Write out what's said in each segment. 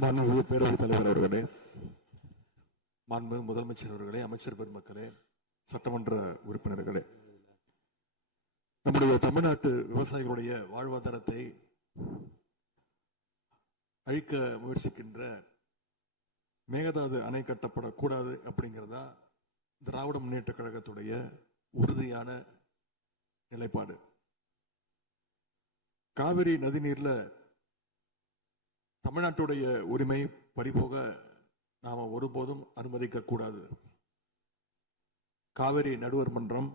மாண்புமிகு பேரவைத் தலைவர் அவர்களே, மாண்புமிகு முதலமைச்சர் அவர்களே, அமைச்சர் பெருமக்களே, சட்டமன்ற உறுப்பினர்களே, நம்முடைய தமிழ்நாட்டு விவசாயிகளுடைய வாழ்வாதாரத்தை அழிக்க முயற்சிக்கின்ற மேகதாது அணை கட்டப்படக்கூடாது அப்படிங்கிறதா திராவிட முன்னேற்ற கழகத்துடைய உறுதியான நிலைப்பாடு. காவிரி நதிநீர்ல தமிழ்நாட்டுடைய உரிமை பறிபோக நாம ஒருபோதும் அனுமதிக்க கூடாது. காவிரி நடுவர் மன்றம்,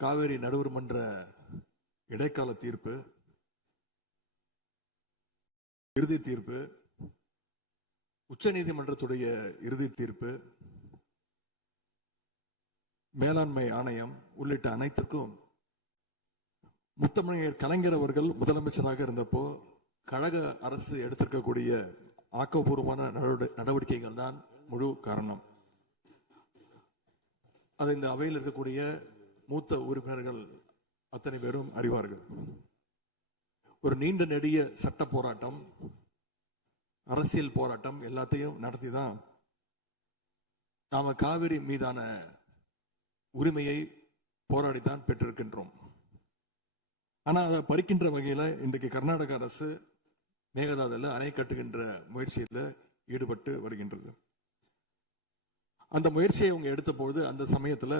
காவிரி நடுவர் மன்ற இடைக்கால தீர்ப்பு, இறுதி தீர்ப்பு, உச்ச நீதிமன்றத்துடைய இறுதி தீர்ப்பு, மேலாண்மை ஆணையம் உள்ளிட்ட அனைத்துக்கும் முத்தமிழர் கலைஞர் அவர்கள் முதலமைச்சராக இருந்தப்போ கழக அரசு எடுத்திருக்கக்கூடிய ஆக்கப்பூர்வமான நடவடிக்கைகள் தான் முழு காரணம். அதை இந்த அவையில் இருக்கக்கூடிய மூத்த உறுப்பினர்கள் அத்தனை பேரும் அறிவார்கள். ஒரு நீண்ட நெடிய சட்ட போராட்டம், அரசியல் போராட்டம் எல்லாத்தையும் நடத்திதான் நாம காவிரி மீதான உரிமையை போராடித்தான் பெற்றிருக்கின்றோம். ஆனா அதை பறிக்கின்ற வகையில இன்றைக்கு கர்நாடக அரசு மேகதாதுல அணை கட்டுகின்ற முயற்சியில் ஈடுபட்டு வருகின்றது. அந்த முயற்சியை அவங்க எடுத்த பொழுது அந்த சமயத்துல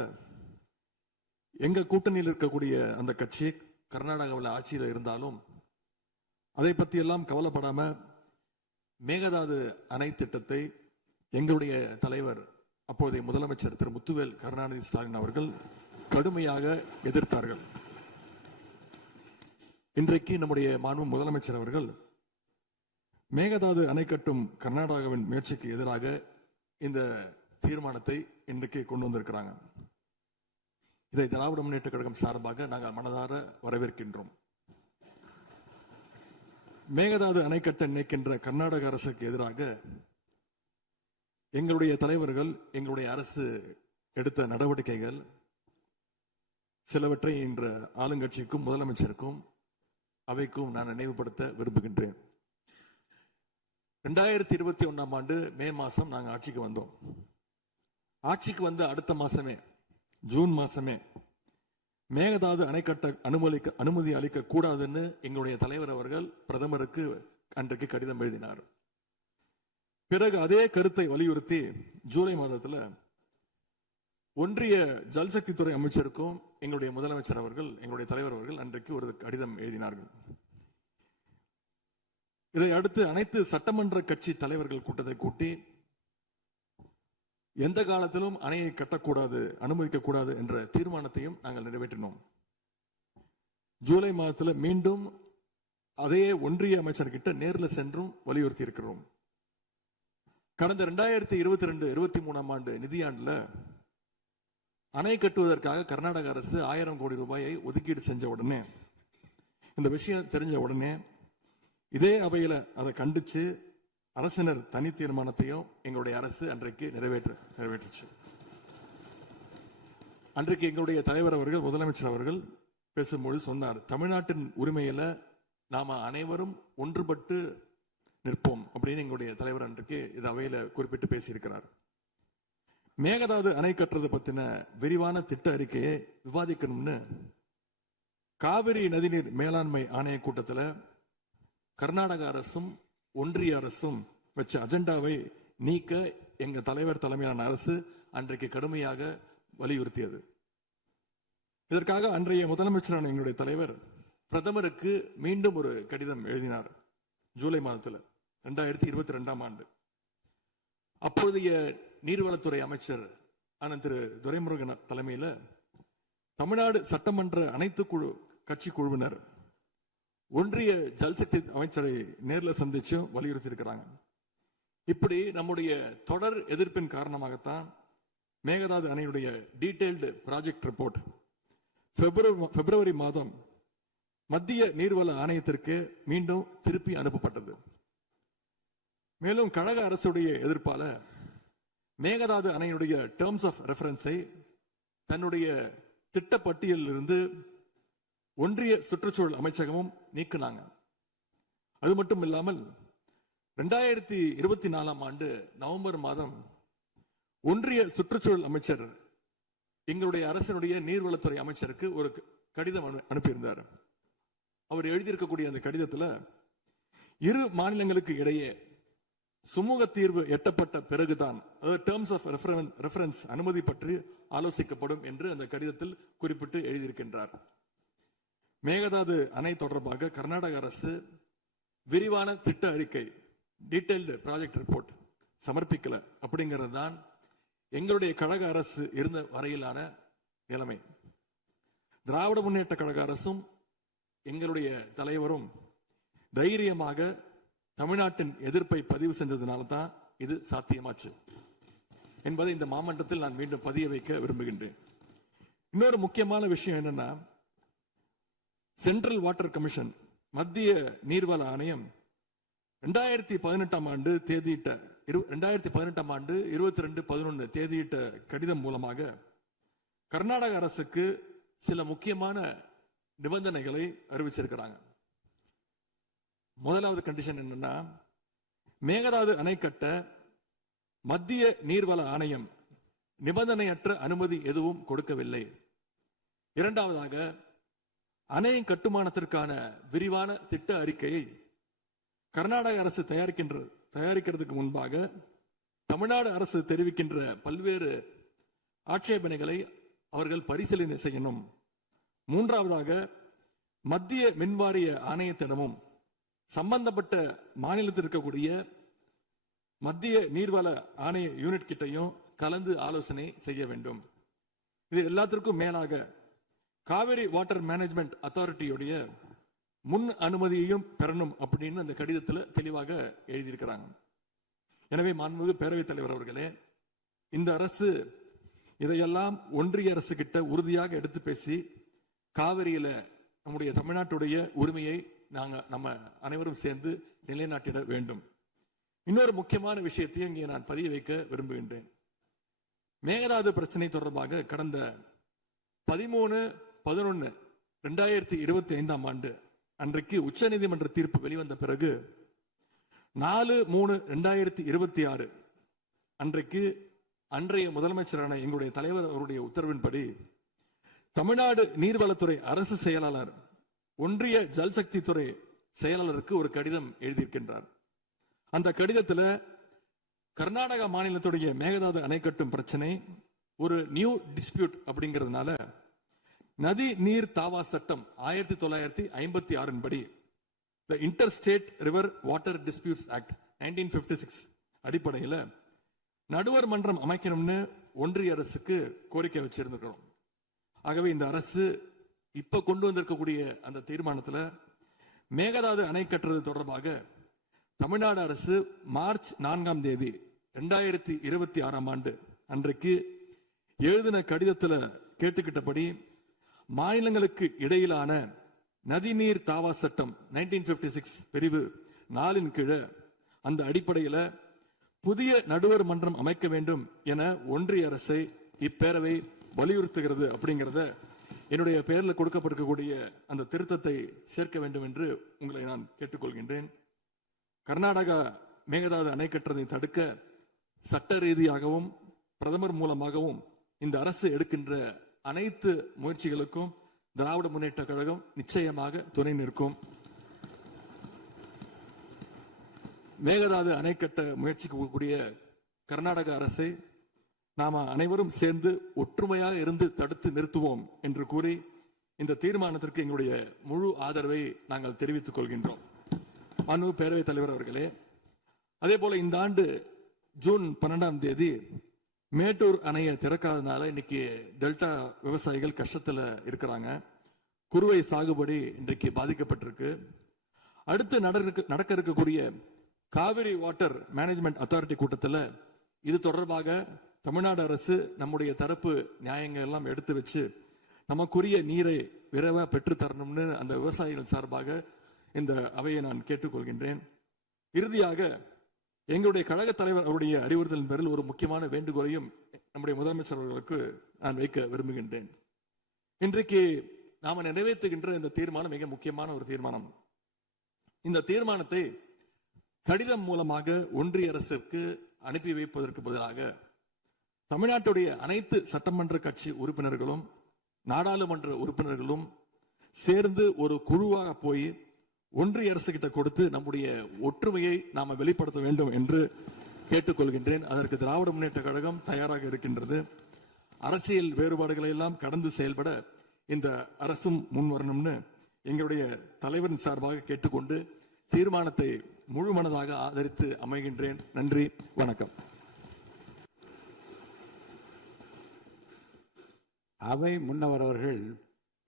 எங்க கூட்டணியில் இருக்கக்கூடிய அந்த கட்சி கர்நாடகாவில் ஆட்சியில் இருந்தாலும் அதை பத்தி எல்லாம் கவலைப்படாம மேகதாது அணை திட்டத்தை எங்களுடைய தலைவர் அப்போதைய முதலமைச்சர் திரு முத்துவேல் கருணாநிதி ஸ்டாலின் அவர்கள் கடுமையாக எதிர்த்தார்கள். இன்றைக்கு நம்முடைய மாண்பு முதலமைச்சர் அவர்கள் மேகதாது அணை கட்டும் கர்நாடகாவின் முயற்சிக்கு எதிராக இந்த தீர்மானத்தை இன்றைக்கு கொண்டு வந்திருக்கிறாங்க. இதை திராவிட முன்னேற்ற கழகம் சார்பாக நாங்கள் மனதார வரவேற்கின்றோம். மேகதாது அணை கட்ட நினைக்கின்ற கர்நாடக அரசுக்கு எதிராக எங்களுடைய தலைவர்கள், எங்களுடைய அரசு எடுத்த நடவடிக்கைகள் சிலவற்றை இன்று ஆளுங்கட்சிக்கும் முதலமைச்சருக்கும் அவைக்கும் நான் நினைவுபடுத்த விரும்புகின்றேன். 2021 ஆண்டு மே மாசம் நாங்கள் ஆட்சிக்கு வந்தோம். ஆட்சிக்கு வந்த அடுத்த மாசமே, ஜூன் மாசமே, மேகதாது அணை கட்ட அனுமதி அளிக்க கூடாதுன்னு எங்களுடைய தலைவர் அவர்கள் பிரதமருக்கு அன்றைக்கு கடிதம் எழுதினார். பிறகு அதே கருத்தை வலியுறுத்தி ஜூலை மாதத்துல ஒன்றிய ஜல்சக்தி துறை அமைச்சருக்கும் எங்களுடைய முதலமைச்சர் அவர்கள், எங்களுடைய தலைவர் அவர்கள் அன்றைக்கு ஒரு கடிதம் எழுதினார்கள். இதை அடுத்து அனைத்து சட்டமன்ற கட்சி தலைவர்கள் கூட்டத்தை கூட்டி எந்த காலத்திலும் அணையை கட்டக்கூடாது, அனுமதிக்க கூடாது என்ற தீர்மானத்தையும் நாங்கள் நிறைவேற்றினோம். ஜூலை மாதத்தில் மீண்டும் அதே ஒன்றிய அமைச்சர்கிட்ட நேரில் சென்றும் வலியுறுத்தி இருக்கிறோம். கடந்த 2022-23 ஆண்டு நிதியாண்டுல அணை கட்டுவதற்காக கர்நாடக அரசு 1000 கோடி ரூபாயை ஒதுக்கீடு செஞ்ச உடனே, இந்த விஷயம் தெரிஞ்ச உடனே இதே அவையில அதை கண்டிச்சு அரசினர் தனி தீர்மானத்தையும் எங்களுடைய அரசு அன்றைக்கு நிறைவேற்றுச்சு. அன்றைக்கு எங்களுடைய தலைவர் அவர்கள், முதலமைச்சர் அவர்கள் பேசும்போது சொன்னார், தமிழ்நாட்டின் உரிமையில நாம அனைவரும் ஒன்றுபட்டு நிற்போம் அப்படின்னு எங்களுடைய தலைவர் அன்றைக்கு இது அவையில குறிப்பிட்டு பேசியிருக்கிறார். மேகதாது அணை கட்டுறது பத்தின விரிவான திட்ட அறிக்கையை விவாதிக்கணும்னு காவிரி நதிநீர் மேலாண்மை ஆணைய கூட்டத்தில் கர்நாடக அரசும் ஒன்றிய அரசும் வச்ச அஜெண்டாவை நீக்க எங்க தலைவர் தலைமையிலான அரசு அன்றைக்கு கடுமையாக வலியுறுத்தியது. இதற்காக அன்றைய முதலமைச்சரான எங்களுடைய தலைவர் பிரதமருக்கு மீண்டும் ஒரு கடிதம் எழுதினார் ஜூலை மாதத்தில் 2022 ஆண்டு. அப்போதைய நீர்வளத்துறை அமைச்சர் திரு துரைமுருகன் தலைமையில் தமிழ்நாடு சட்டமன்ற அனைத்து கட்சி குழுவினர் ஒன்றிய ஜல்சக்தி அமைச்சரை நேரில் சந்திச்சு வலியுறுத்தி இருக்கிறாங்க. இப்படி நம்முடைய தொடர் எதிர்ப்பின் காரணமாகத்தான் மேகதாது அணையுடைய டீடைல்டு ப்ராஜெக்ட் ரிப்போர்ட் பிப்ரவரி மாதம் மத்திய நீர்வள ஆணையத்திற்கு மீண்டும் திருப்பி அனுப்பப்பட்டது. மேலும் கழக அரசுடைய எதிர்ப்பால மேகதாது அணையுடைய டேர்ம்ஸ் ஆஃப் ரெஃபரன்ஸை தன்னுடைய திட்டப்பட்டியலில் இருந்து ஒன்றிய சுற்றுச்சூழல் அமைச்சகமும் நீக்கினாங்க. அது மட்டும் இல்லாமல் 2024 நவம்பர் மாதம் ஒன்றிய சுற்றுச்சூழல் அமைச்சர் எங்களுடைய அரசினுடைய நீர்வளத்துறை அமைச்சருக்கு ஒரு கடிதம் அனுப்பியிருந்தார். அவர் எழுதியிருக்கக்கூடிய அந்த கடிதத்தில் இரு மாநிலங்களுக்கு இடையே சுமூக தீர்வு எட்டப்பட்ட பிறகுதான், அதாவது டேர்ம்ஸ் ஆஃப் ரெஃபரன்ஸ் அனுமதி பற்றி ஆலோசிக்கப்படும் என்று அந்த கடிதத்தில் குறிப்பிட்டு எழுதியிருக்கின்றார். மேகதாது அணை தொடர்பாக கர்நாடக அரசு விரிவான திட்ட அறிக்கை, டீடைல்டு ப்ராஜெக்ட் ரிப்போர்ட் சமர்ப்பிக்கல அப்படிங்கிறது தான் எங்களுடைய கழக அரசு இருந்த வரையிலான நிலைமை. திராவிட முன்னேற்ற கழக அரசும் எங்களுடைய தலைவரும் தைரியமாக தமிழ்நாட்டின் எதிர்ப்பை பதிவு செஞ்சதுனால தான் இது சாத்தியமாச்சு என்பதை இந்த மாமன்றத்தில் நான் மீண்டும் பதிய வைக்க விரும்புகின்றேன். இன்னொரு முக்கியமான விஷயம் என்னன்னா, சென்ட்ரல் வாட்டர் கமிஷன், மத்திய நீர்வள ஆணையம் 2018 ஆண்டு தேதியிட்ட 2018 ஆண்டு 22/11 தேதியிட்ட கடிதம் மூலமாக கர்நாடக அரசுக்கு சில முக்கியமான நிபந்தனைகளை அறிவிச்சிருக்கிறாங்க. முதலாவது கண்டிஷன் என்னன்னா, மேகதாது அணை கட்ட மத்திய நீர்வள ஆணையம் நிபந்தனையற்ற அனுமதி எதுவும் கொடுக்கவில்லை. இரண்டாவதாக, அணையின் கட்டுமானத்திற்கான விரிவான திட்ட அறிக்கையை கர்நாடக அரசு தயாரிக்கிறதுக்கு முன்பாக தமிழ்நாடு அரசு தெரிவிக்கின்ற பல்வேறு ஆட்சேபனைகளை அவர்கள் பரிசீலனை செய்யணும். மூன்றாவதாக, மத்திய மின்வாரிய ஆணையத்திடமும் சம்பந்தப்பட்ட மாநிலத்தில் இருக்கக்கூடிய மத்திய நீர்வள ஆணைய யூனிட் கிட்டையும் கலந்து ஆலோசனை செய்ய வேண்டும். இது எல்லாத்திற்கும் மேலாக காவிரி வாட்டர் மேனேஜ்மெண்ட் அத்தாரிட்டியுடைய முன் அனுமதியையும் பெறணும் அப்படின்னு அந்த கடிதத்தில் தெளிவாக எழுதியிருக்கிறாங்க. எனவே மாண்புமிகு பேரவைத் தலைவர் அவர்களே, இந்த அரசு இதையெல்லாம் ஒன்றிய அரசு கிட்ட உறுதியாக எடுத்து பேசி காவிரியில நம்முடைய தமிழ்நாட்டுடைய உரிமையை நம்ம அனைவரும் சேர்ந்து நிலைநாட்டிட வேண்டும். இன்னொரு முக்கியமான விஷயத்தையும் இங்கே நான் பதிய வைக்க விரும்புகின்றேன். மேகதாது பிரச்சனை தொடர்பாக கடந்த 13/11/2025 ஆண்டு அன்றைக்கு உச்ச நீதிமன்ற தீர்ப்பு வெளிவந்த பிறகு 4/3/2026 அன்றைக்கு அன்றைய முதலமைச்சரான எங்களுடைய தலைவர் அவருடைய உத்தரவின்படி தமிழ்நாடு நீர்வளத்துறை அரசு செயலாளர் ஒன்றிய ஜல்சக்தி துறை செயலாளருக்கு ஒரு கடிதம் எழுதியிருக்கின்றார். அந்த கடிதத்தில் கர்நாடக மாநிலத்துடைய மேகதாது அணை கட்டும் பிரச்சனை ஒரு நியூ டிஸ்பியூட் அப்படிங்கிறதுனால நதி நீர் தாவா சட்டம் 1956 படி the interstate river water disputes act 1956 அடிப்படையில் நடுவர் மன்றம் அமைக்கணும்னு ஒன்றிய அரசுக்கு கோரிக்கை வச்சிருக்கிறோம். ஆகவே இந்த அரசு இப்ப கொண்டு வந்திருக்கக்கூடிய அந்த தீர்மானத்தில் மேகதாது அணை கட்டுறது தொடர்பாக தமிழ்நாடு அரசு மார்ச் 4ஆம் தேதி 2026 ஆண்டு அன்றைக்கு எழுதின கடிதத்தில் கேட்டுக்கிட்டபடி மாநிலங்களுக்கு இடையிலான நதிநீர் தாவா சட்டம் 1956 பிரிவு 4 கீழே அந்த அடிப்படையில் புதிய நடுவர் மன்றம் அமைக்க வேண்டும் என ஒன்றிய அரசை இப்பேரவை வலியுறுத்துகிறது அப்படிங்கிறத என்னுடைய பெயரில் கொடுக்கப்பட்டிருக்கக்கூடிய அந்த திருத்தத்தை சேர்க்க வேண்டும் என்று உங்களை நான் கேட்டுக்கொள்கின்றேன். கர்நாடகா மேகதாது அணை கட்டுறதை தடுக்க சட்ட ரீதியாகவும் பிரதமர் மூலமாகவும் இந்த அரசு எடுக்கின்ற அனைத்து முயற்சிகளுக்கும் திராவிட முன்னேற்ற கழகம் நிச்சயமாக துணை நிற்கும். மேகதாது அணை கட்ட முயற்சிக்கக்கூடிய கர்நாடக அரசை நாம அனைவரும் சேர்ந்து ஒற்றுமையாக இருந்து தடுத்து நிறுத்துவோம் என்று கூறி இந்த தீர்மானத்திற்கு எங்களுடைய முழு ஆதரவை நாங்கள் தெரிவித்துக் கொள்கின்றோம். மாண்புமிகு பேரவைத் தலைவர் அவர்களே, அதே போல இந்த ஆண்டு ஜூன் 12ஆம் தேதி மேட்டூர் அணையை திறக்காதனால இன்னைக்கு டெல்டா விவசாயிகள் கஷ்டத்துல இருக்கிறாங்க. குறுவை சாகுபடி இன்றைக்கு பாதிக்கப்பட்டிருக்கு. அடுத்து நடக்க இருக்கக்கூடிய காவிரி வாட்டர் மேனேஜ்மெண்ட் அத்தாரிட்டி கூட்டத்தில் இது தொடர்பாக தமிழ்நாடு அரசு நம்முடைய தரப்பு நியாயங்கள் எல்லாம் எடுத்து வச்சு நமக்குரிய நீரை விரைவாக பெற்று தரணும்னு அந்த விவசாயிகள் சார்பாக இந்த அவையை நான் கேட்டுக்கொள்கின்றேன். இறுதியாக எங்களுடைய கழக தலைவர் அவருடைய அறிவுறுத்தலின் பேரில் ஒரு முக்கியமான வேண்டுகோளையும் நம்முடைய முதலமைச்சர் அவர்களுக்கு நான் வைக்க விரும்புகின்றேன். இன்றைக்கு நாம நிறைவேற்றுகின்ற இந்த தீர்மானம் மிக முக்கியமான ஒரு தீர்மானம். இந்த தீர்மானத்தை கடிதம் மூலமாக ஒன்றிய அரசிற்கு அனுப்பி வைப்பதற்கு பதிலாக தமிழ்நாட்டுடைய அனைத்து சட்டமன்ற கட்சி உறுப்பினர்களும் நாடாளுமன்ற உறுப்பினர்களும் சேர்ந்து ஒரு குழுவாக போய் ஒன்றிய அரசு கிட்ட கொடுத்து நம்முடைய ஒற்றுமையை நாம வெளிப்படுத்த வேண்டும் என்று கேட்டுக்கொள்கின்றேன். அதற்கு திராவிட முன்னேற்ற கழகம் தயாராக இருக்கின்றது. அரசியல் வேறுபாடுகளை எல்லாம் கடந்து செயல்பட இந்த அரசும் முன்வரணும்னு எங்களுடைய தலைவரின் சார்பாக கேட்டுக்கொண்டு தீர்மானத்தை முழுமனதாக ஆதரித்து அமைகின்றேன். நன்றி, வணக்கம். அவை முன்னவர் அவர்கள்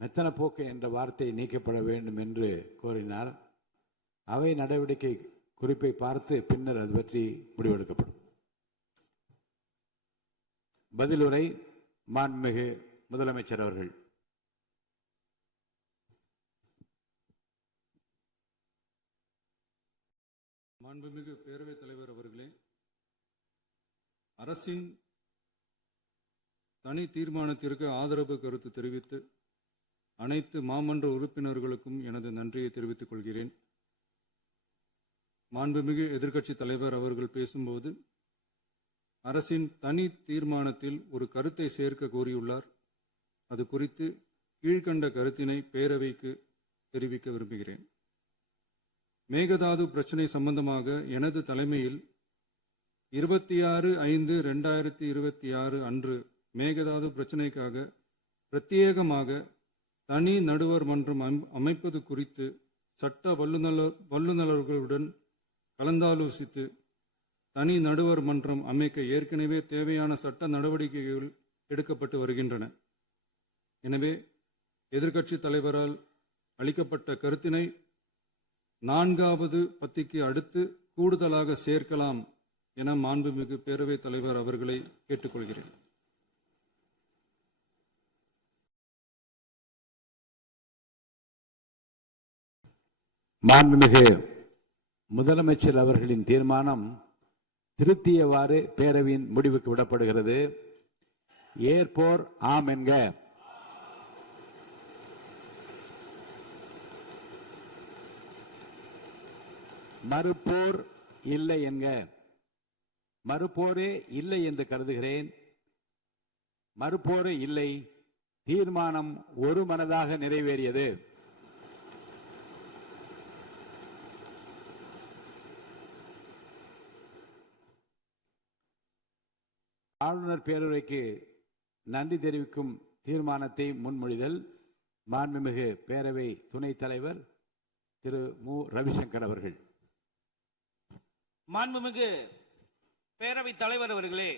மெத்தன போக்கு என்ற வார்த்தை நீக்கப்பட வேண்டும் என்று கோரினார். அவை நடவடிக்கை குறிப்பை பார்த்து பின்னர் அது பற்றி முடிவெடுக்கப்படும். பதிலுரை மாண்புமிகு முதலமைச்சர் அவர்கள். மாண்புமிகு பேரவைத் தலைவர் அவர்களே, அரசின் தனி தீர்மானத்திற்கு ஆதரவு கருத்து தெரிவித்து அனைத்து மாமன்ற உறுப்பினர்களுக்கும் எனது நன்றியை தெரிவித்துக் கொள்கிறேன். மாண்புமிகு எதிர்க்கட்சி தலைவர் அவர்கள் பேசும்போது அரசின் தனி தீர்மானத்தில் ஒரு கருத்தை சேர்க்க கோரியுள்ளார். அது குறித்து கீழ்கண்ட கருத்தினை பேரவைக்கு தெரிவிக்க விரும்புகிறேன். மேகதாது பிரச்சினை சம்பந்தமாக எனது தலைமையில் 26/5/2026 அன்று மேகதாது பிரச்சினைக்காக பிரத்யேகமாக தனி நடுவர் மன்றம் அமைப்பது குறித்து சட்ட வல்லுநர்களுடன் கலந்தாலோசித்து தனி நடுவர் மன்றம் அமைக்க ஏற்கனவே தேவையான சட்ட நடவடிக்கைகள் எடுக்கப்பட்டு வருகின்றன. எனவே எதிர்க்கட்சி தலைவரால் அளிக்கப்பட்ட கருத்தினை 4வது பத்திக்கு அடுத்து கூடுதலாக சேர்க்கலாம் என மாண்புமிகு பேரவைத் தலைவர் அவர்களை கேட்டுக்கொள்கிறேன். மாண்புமிகு முதலமைச்சர் அவர்களின் தீர்மானம் திருத்தியவாறு பேரவையின் முடிவுக்கு விடப்படுகிறது. ஏற்போர் ஆம் என்க. மறுப்போர் இல்லை என்க. மறுப்போரே இல்லை என்று கருதுகிறேன். மறுப்போரே இல்லை. தீர்மானம் ஒருமனதாக நிறைவேறியது. ஆளுநர் பேருரைக்கு நன்றி தெரிவிக்கும் தீர்மானத்தை முன்மொழிதல் மாண்புமிகு பேரவை துணைத் தலைவர் திரு மு. ரவிசங்கர் அவர்கள். மாண்புமிகு பேரவைத் தலைவர் அவர்களே,